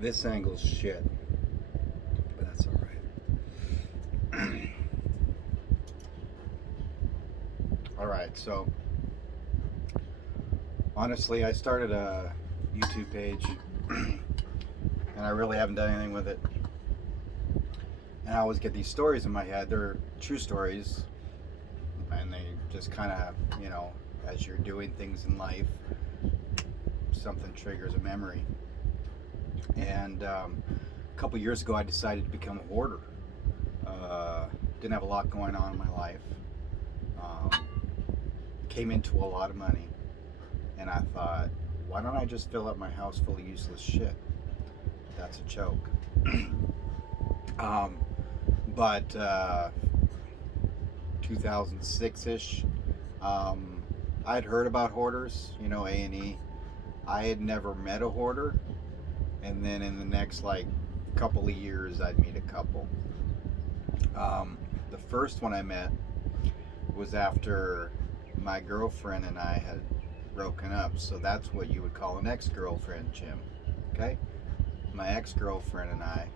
This angle's shit, but that's all right. All right, so honestly, I started a YouTube page, and I really haven't done anything with it. And I always get these stories in my head. They're true stories, and they just kind of, as you're doing things in life, something triggers a memory. And a couple years ago, I decided to become a hoarder. Didn't have a lot going on in my life. Um, Came into a lot of money, and I thought, why don't I just fill up my house full of useless shit? That's a joke. um, but 2006-ish, I'd heard about hoarders, A&E. I had never met a hoarder, and then in the next couple of years, I'd meet a couple. The first one I met was after my girlfriend and I had broken up. So that's what you would call an ex-girlfriend, Jim. Okay? My ex-girlfriend and I.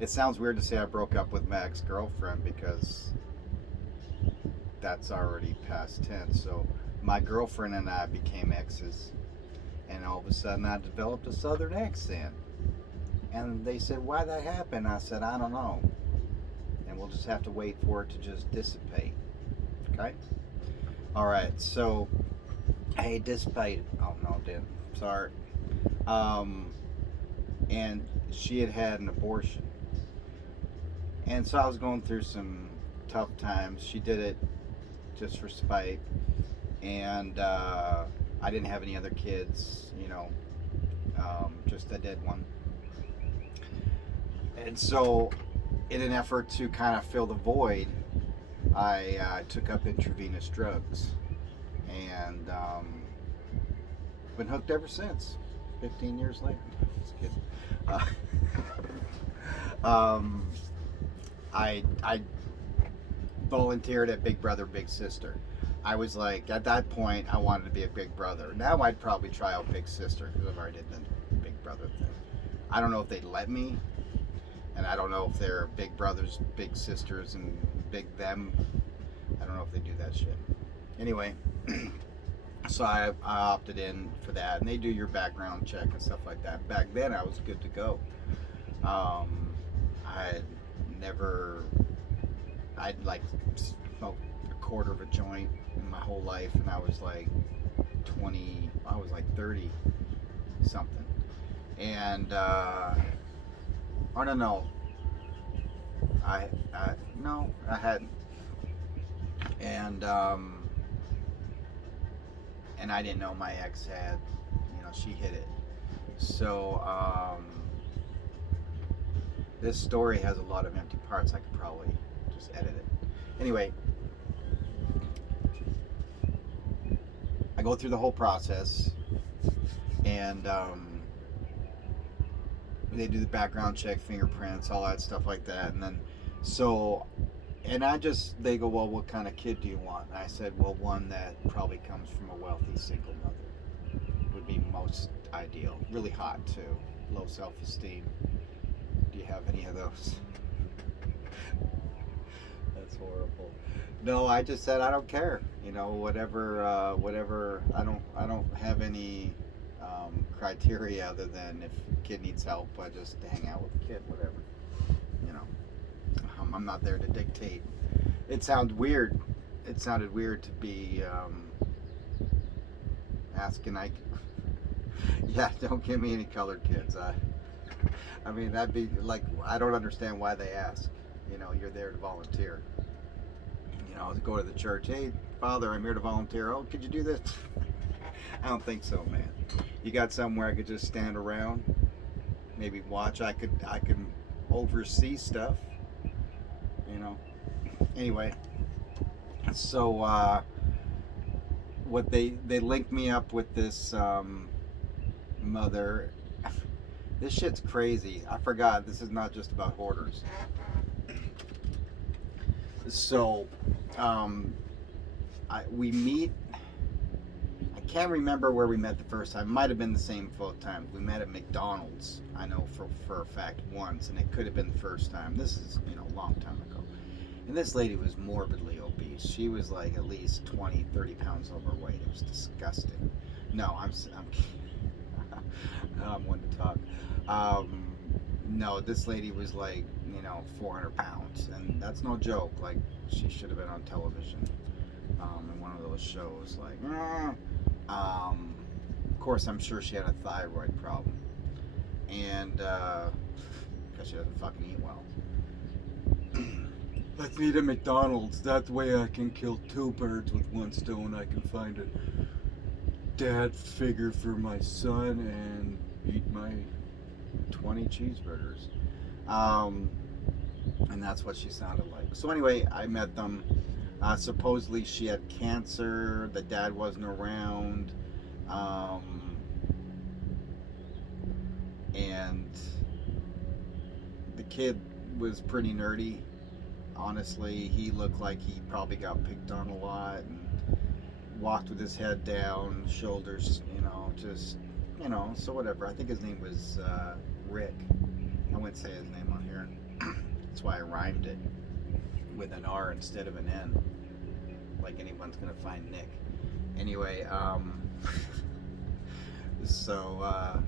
It sounds weird to say I broke up with my ex-girlfriend because that's already past tense. So my girlfriend and I became exes. And all of a sudden I developed a southern accent. And they said, why that happened? I said, I don't know. And we'll just have to wait for it to just dissipate. Okay? Alright, so I dissipated. Oh no, it didn't. Sorry. And she had had an abortion. And so I was going through some tough times. She did it just for spite. And I didn't have any other kids, just a dead one. And so, in an effort to kind of fill the void, I took up intravenous drugs, and been hooked ever since. 15 years later. Just kidding. I volunteered at Big Brother Big Sister. I was like, at that point, I wanted to be a Big Brother. Now I'd probably try out Big Sister because I've already did the Big Brother thing. I don't know if they'd let me. And I don't know if they're big brothers, big sisters, and big them. I don't know if they do that shit. Anyway, so I opted in for that. And they do your background check and stuff like that. Back then, I was good to go. I'd smoked a quarter of a joint in my whole life. And I was like 30 something. And, I don't know. No, I hadn't. And I didn't know my ex had. She hid it. So this story has a lot of empty parts. I could probably just edit it. Anyway, I go through the whole process, and they do the background check, fingerprints, all that stuff like that. And then, they go, well, what kind of kid do you want? And I said, well, one that probably comes from a wealthy single mother would be most ideal. Really hot, too. Low self-esteem. Do you have any of those? That's horrible. No, I just said, I don't care. Whatever. I don't have any criteria other than if a kid needs help, I just hang out with the kid, whatever. I'm not there to dictate. It sounds weird. It sounded weird to be asking. Yeah, don't give me any colored kids. I mean, that'd be like, I don't understand why they ask. You're there to volunteer. Go to the church. Hey, Father, I'm here to volunteer. Oh, could you do this? I don't think so, man. You got somewhere I could just stand around, maybe watch. I can oversee stuff. Anyway, so what they linked me up with this mother. This shit's crazy. I forgot. This is not just about hoarders. So we meet. I can't remember where we met the first time. Might have been the same both times. We met at McDonald's, I know for a fact, once, and it could have been the first time. This is, a long time ago. And this lady was morbidly obese. She was like at least 20, 30 pounds overweight. It was disgusting. No, I'm I'm one to talk. No, this lady was like, 400 pounds, and that's no joke. Like, she should have been on television, in one of those shows. Like, of course, I'm sure she had a thyroid problem, and because she doesn't fucking eat well. Let's meet at McDonald's. That way I can kill two birds with one stone. I can find a dad figure for my son and eat my 20 cheeseburgers. And that's what she sounded like. So anyway, I met them. Supposedly she had cancer. The dad wasn't around. And the kid was pretty nerdy. Honestly, he looked like he probably got picked on a lot and walked with his head down, shoulders, just, so whatever. I think his name was Rick. I wouldn't say his name on here. That's why I rhymed it with an R instead of an N. Like anyone's gonna find Nick. Anyway, so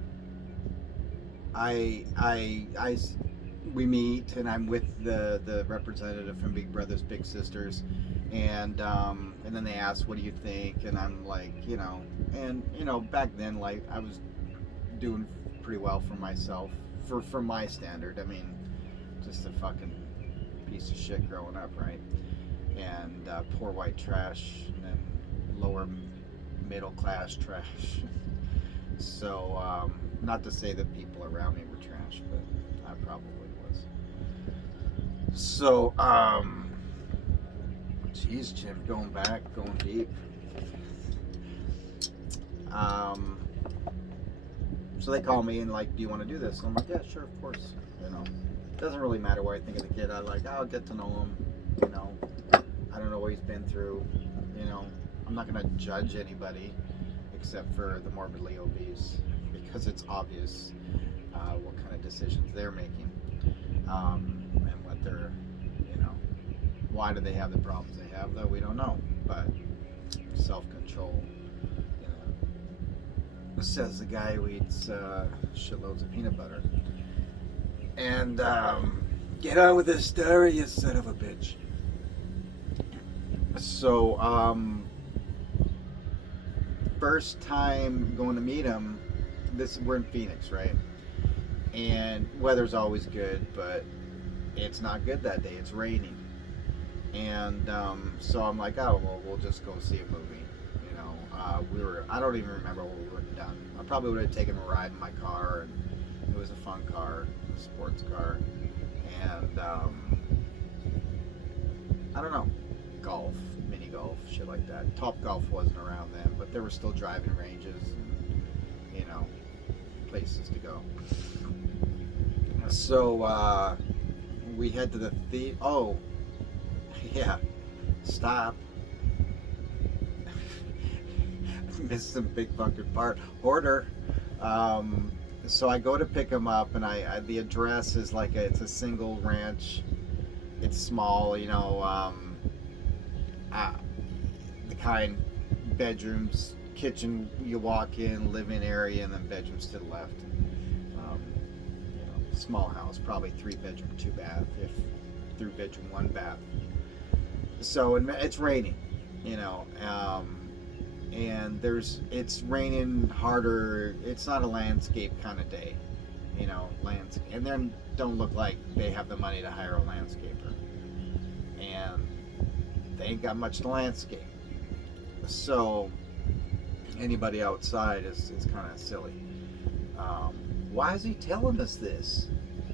we meet, and I'm with the representative from Big Brothers Big Sisters, and then they ask, what do you think? And I'm like, and back then, like, I was doing pretty well for myself, for my standard. I mean, just a fucking piece of shit growing up, right? And poor white trash, and then lower middle class trash. So not to say that people around me were trash, but I probably was. So geez, Jim, going deep. So they call me and like, do you want to do this? And I'm like, yeah, sure, of course. Doesn't really matter what I think of the kid. I'll get to know him. I don't know what he's been through. I'm not gonna judge anybody except for the morbidly obese, because it's obvious what kind of decisions they're making, and what they're, why do they have the problems they have, though we don't know. But self-control, says the guy who eats shitloads of peanut butter. And get on with this story, you son of a bitch. So first time going to meet him, we're in Phoenix, right? And weather's always good, but it's not good that day. It's raining. And so I'm like, oh, well, we'll just go see a movie. I don't even remember what we would have done. I probably would have taken a ride in my car, and it was a fun car, a sports car. And I don't know, golf, mini golf, shit like that. Top Golf wasn't around then, but there were still driving ranges and, places to go. So we head to the theater. Oh, yeah, stop. Missed some big fucking part. Order. So I go to pick him up, and the address is like it's a single ranch. It's small, the kind, bedrooms, kitchen, you walk in, living area, and then bedrooms to the left. Small house, probably 3-bedroom, 2-bath, if 3-bedroom, 1-bath. So it's raining, and it's raining harder. It's not a landscape kind of day, and then don't look like they have the money to hire a landscaper, and they ain't got much to landscape. So anybody outside is kind of silly. Why is he telling us this?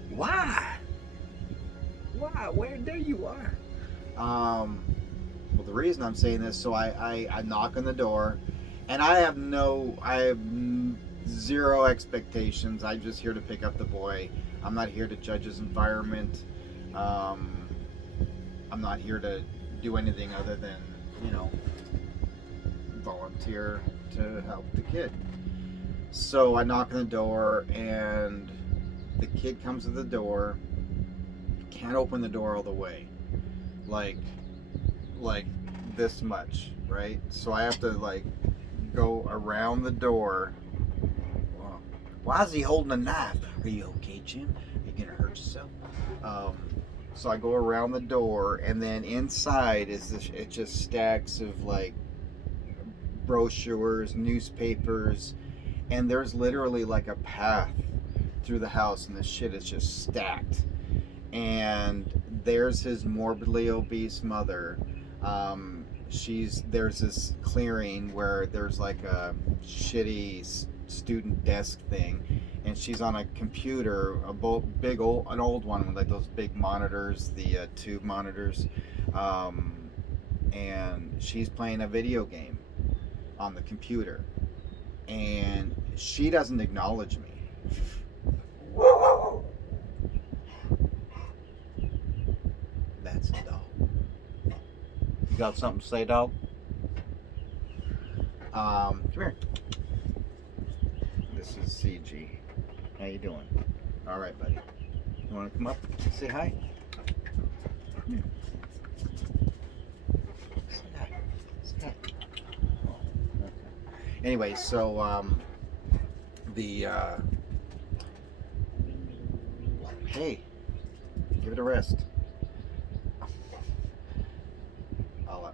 Why? Where there you are? Well, the reason I'm saying this, so I knock on the door, and I have zero expectations. I'm just here to pick up the boy. I'm not here to judge his environment. I'm not here to do anything other than, volunteer to help the kid. So I knock on the door, and the kid comes to the door, can't open the door all the way, like this much, right? So I have to like go around the door. Why is he holding a knife? Are you okay, Jim? Are you gonna hurt yourself? So I go around the door, and then inside is this. It just stacks of like brochures, newspapers, and there's literally like a path through the house, and this shit is just stacked. And there's his morbidly obese mother. There's this clearing where there's like a shitty student desk thing, and she's on a computer, an old one with like those big monitors, the tube monitors, and she's playing a video game on the computer, and she doesn't acknowledge me. That's a dog. You got something to say, dog? Come here. This is CG. How you doing? All right, buddy. You want to come up and say hi? Come here. Say hi. Say hi. Oh, okay. Anyway, so hey, give it a rest.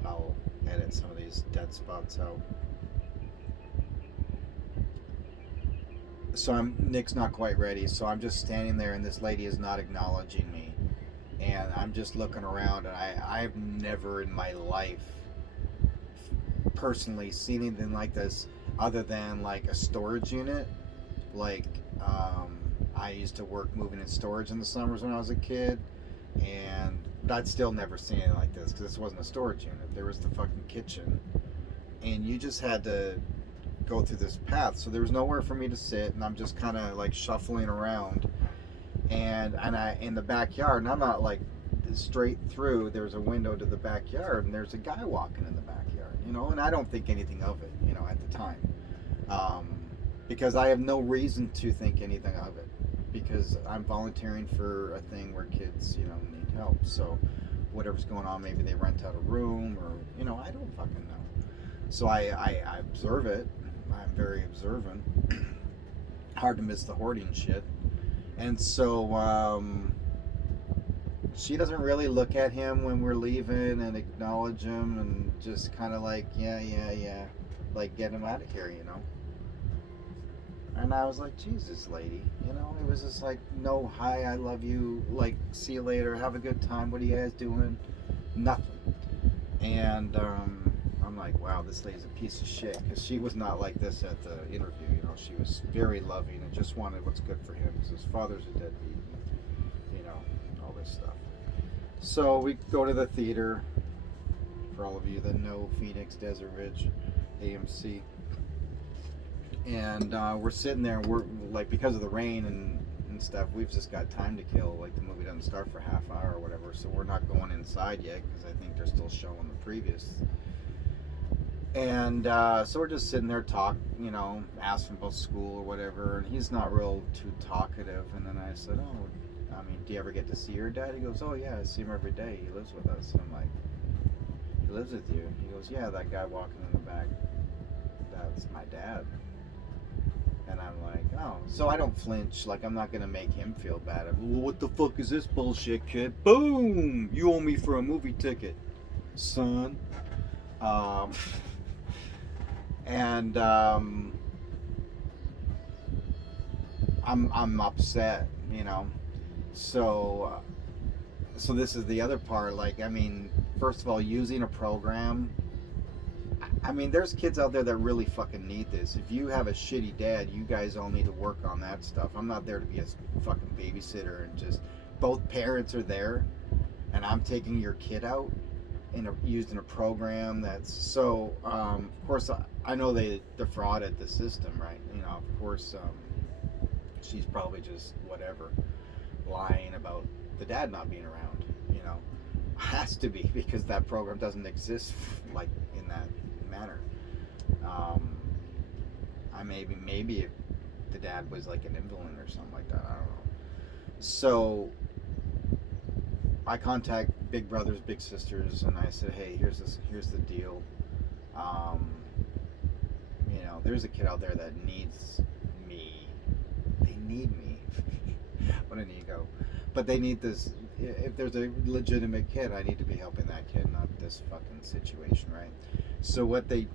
I'll edit some of these dead spots out. So Nick's not quite ready, so I'm just standing there, and this lady is not acknowledging me, and I'm just looking around, and I've never in my life personally seen anything like this other than like a storage unit. Like I used to work moving in storage in the summers when I was a kid, and I'd still never seen anything like this, because this wasn't a storage unit. There was the fucking kitchen, and you just had to go through this path, so there was nowhere for me to sit, and I'm just kind of like shuffling around, and I in the backyard, and I'm not like straight through. There's a window to the backyard, and there's a guy walking in the backyard, and I don't think anything of it, at the time, because I have no reason to think anything of it, because I'm volunteering for a thing where kids, need help. So whatever's going on, maybe they rent out a room, or I don't fucking know. So I observe it. I'm very observant. Hard to miss the hoarding shit. And so she doesn't really look at him when we're leaving and acknowledge him, and just kind of like, yeah, like get him out of here, And I was like, Jesus, lady, it was just like, no, hi, I love you, like, see you later, have a good time, what are you guys doing? Nothing. And I'm like, wow, this lady's a piece of shit, because she was not like this at the interview. She was very loving and just wanted what's good for him, because his father's a deadbeat, all this stuff. So we go to the theater, for all of you that know Phoenix, Desert Ridge, AMC, and we're sitting there, and we're like, because of the rain and stuff, we've just got time to kill. Like, the movie doesn't start for half hour or whatever, so we're not going inside yet, because I think they're still showing the previous. And so we're just sitting there asking about school or whatever, and he's not real too talkative. And then I said, do you ever get to see your dad? He goes, oh yeah, I see him every day, he lives with us. And I'm like, he lives with you? He goes, yeah, that guy walking in the back, that's my dad. And I'm like, oh. So I don't flinch. Like, I'm not going to make him feel bad. Well, what the fuck is this bullshit, kid? Boom! You owe me for a movie ticket, son. I'm upset, So this is the other part. Like, first of all, using a program. There's kids out there that really fucking need this. If you have a shitty dad, you guys all need to work on that stuff. I'm not there to be a fucking babysitter, and just both parents are there, and I'm taking your kid out used in a program that's so. Of course, I know they defrauded the system, right? Of course, she's probably just whatever, lying about the dad not being around. Has to be, because that program doesn't exist like in that manner. Um, maybe the dad was like an invalid or something like that. I don't know. So I contact big brothers, big sisters, and I said, hey, here's the deal. Um, there's a kid out there that needs me. They need me. What an ego. But they need this. If there's a legitimate kid, I need to be helping that kid, not this fucking situation, right? So what they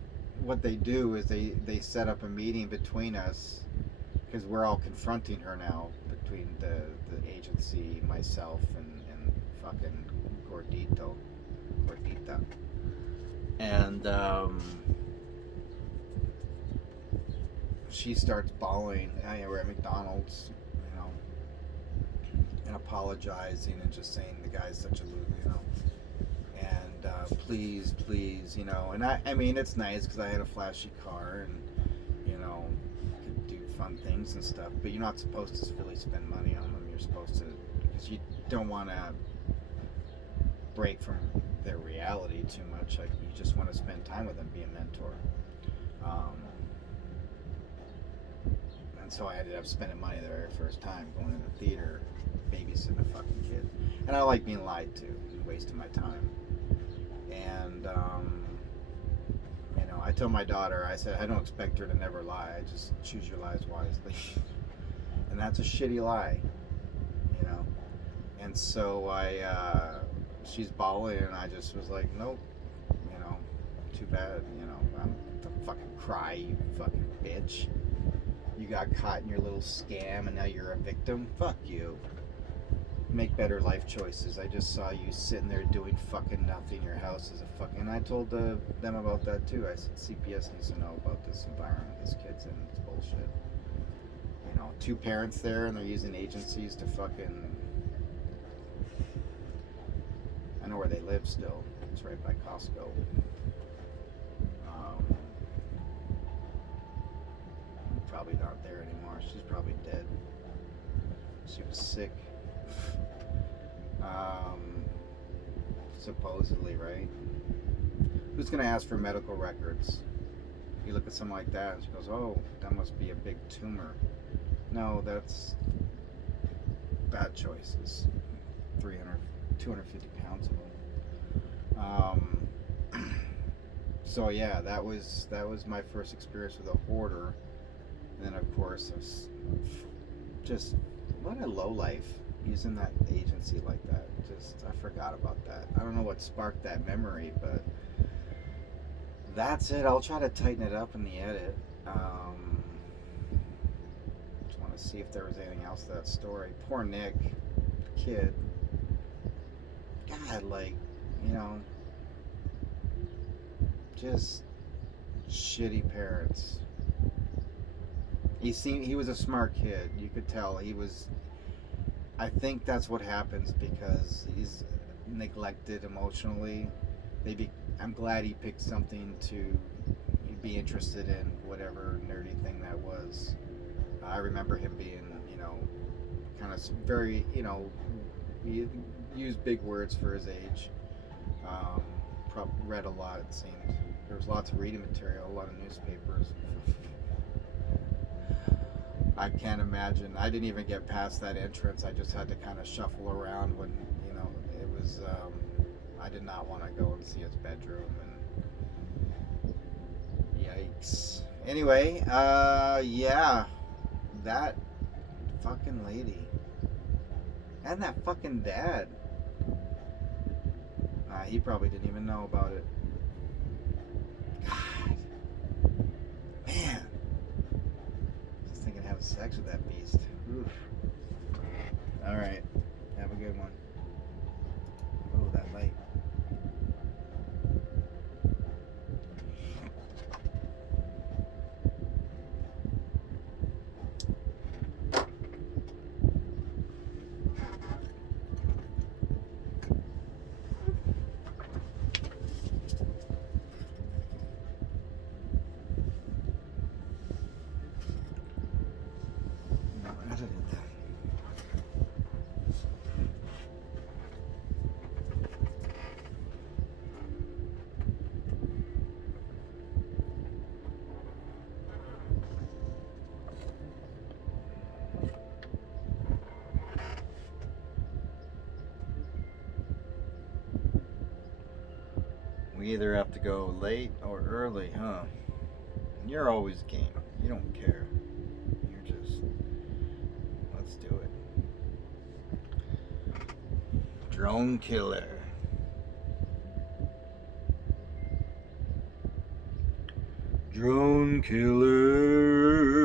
do is they set up a meeting between us, because we're all confronting her now, between the agency, myself, and fucking Gordita. And she starts bawling. We're at McDonald's, and apologizing and just saying the guy's such a loser, and please, and I mean, it's nice because I had a flashy car and could do fun things and stuff, but you're not supposed to really spend money on them. You're supposed to, because you don't want to break from their reality too much. Like, you just want to spend time with them, be a mentor. And so I ended up spending money the very first time, going to the theater, babysitting a fucking kid. And I like being lied to, wasting my time. And I told my daughter, I said, I don't expect her to never lie. I just choose your lies wisely. And that's a shitty lie, And so she's bawling, and I just was like, nope, too bad, I'm gonna fucking cry, you fucking bitch. You got caught in your little scam, and now you're a victim. Fuck you. Make better life choices. I just saw you sitting there doing fucking nothing. Your house is a fucking... And I told them about that too. I said, CPS needs to know about this environment this kid's in. It's bullshit. 2 parents there, and they're using agencies to fucking... I know where they live still. It's right by Costco. Probably not there anymore. She's probably dead. She was sick. Supposedly, right? Who's gonna ask for medical records? You look at something like that, and she goes, "Oh, that must be a big tumor." No, that's bad choices. 250 pounds of them. So yeah, that was my first experience with a hoarder. And then, of course, just what a lowlife using that agency like that. I forgot about that. I don't know what sparked that memory, but that's it. I'll try to tighten it up in the edit. Just want to see if there was anything else to that story. Poor Nick, kid. God, just shitty parents. He was a smart kid. You could tell he was. I think that's what happens because he's neglected emotionally. I'm glad he picked something to be interested in, whatever nerdy thing that was. I remember him being, kind of very, he used big words for his age. Read a lot, it seemed. There was lots of reading material, a lot of newspapers. I can't imagine. I didn't even get past that entrance. I just had to kind of shuffle around when, it was, I did not want to go and see his bedroom, and yikes. Anyway, yeah, that fucking lady. And that fucking dad. He probably didn't even know about it. God. Man. Just thinking of having sex with that beast. Oof. Alright. Have a good one. Oh, that light. either have to go late or early, huh? You're always game. You don't care. You're just, let's do it. Drone killer. Drone killer.